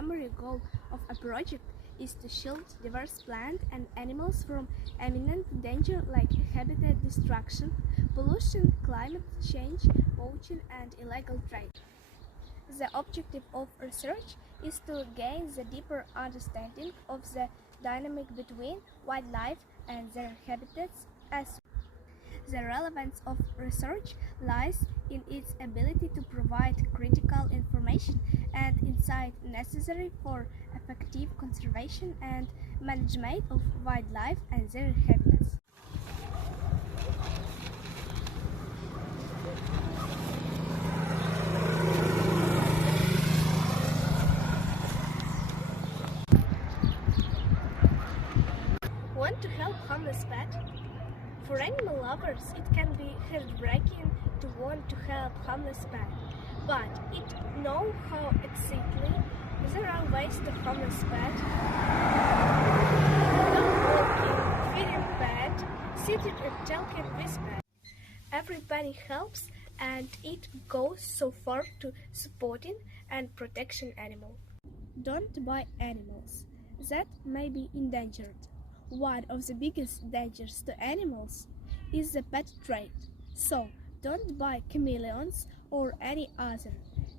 primary goal of a project is to shield diverse plant and animals from imminent danger like habitat destruction, pollution, climate change, poaching, and illegal trade. The objective of research is to gain the deeper understanding of the dynamic between wildlife and their habitats as the relevance of research lies in its ability to provide critical information and insight necessary for effective conservation and management of wildlife and their habitats. Want to help homeless pet? For animal lovers, it can be heartbreaking to want to help homeless pet, but it know how exactly there are ways to homeless pet. Dog walking, pet, and talking with pet. Every penny helps, and it goes so far to supporting and protecting animal. Don't buy animals that may be endangered. One of the biggest dangers to animals is the pet trade. So, don't buy chameleons or any other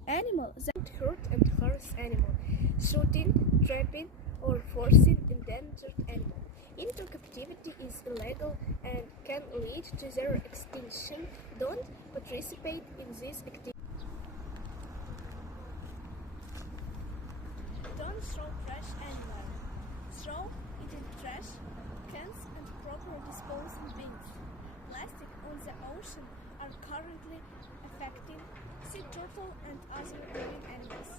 animal that hurt and harass animal, shooting, trapping, or forcing endangered animal into captivity is illegal and can lead to their extinction. Don't participate in this activity. Don't throw trash. Throw it in trash cans and proper disposal bins. Plastic on the ocean are currently affecting sea turtle and other marine animals.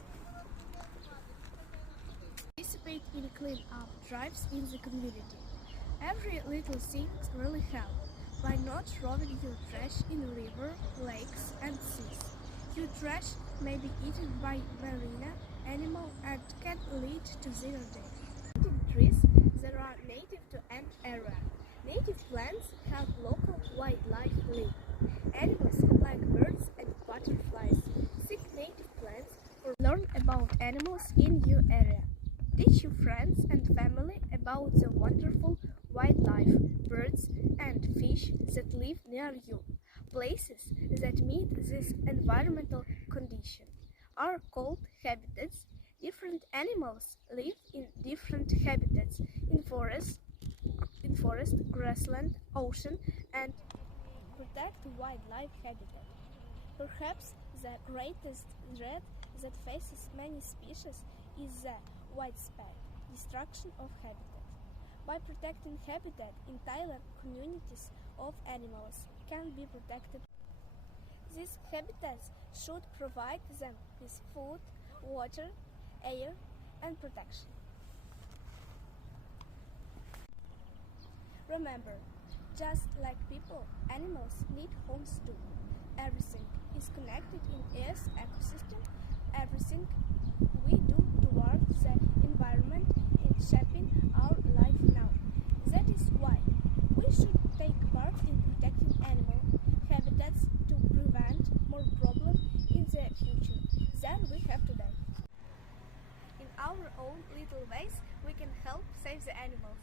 Participate in clean-up drives in the community. Every little thing really helps by not throwing your trash in river, lakes, and seas. Your trash may be eaten by marine animal and can lead to their death. Trees that are native to an area. Native plants have local wildlife live. Animals like birds and butterflies seek native plants or learn about animals in your area. Teach your friends and family about the wonderful wildlife, birds and fish that live near you. Places that meet this environmental condition are called habitats. Different animals live in different habitats in forest, in forest, grassland, ocean, and protect wildlife habitat. Perhaps the greatest threat that faces many species is the widespread destruction of habitat. By protecting habitat, entire communities of animals can be protected. These habitats should provide them with food, water, air, and protection. Remember, just like people, animals need homes too. Everything is connected in Earth's ecosystem. Everything we do towards the environment is shaping our life now. That is why we should take part in protecting animal habitats to prevent more problems in the future than we have today. Our own little ways, we can help save the animals.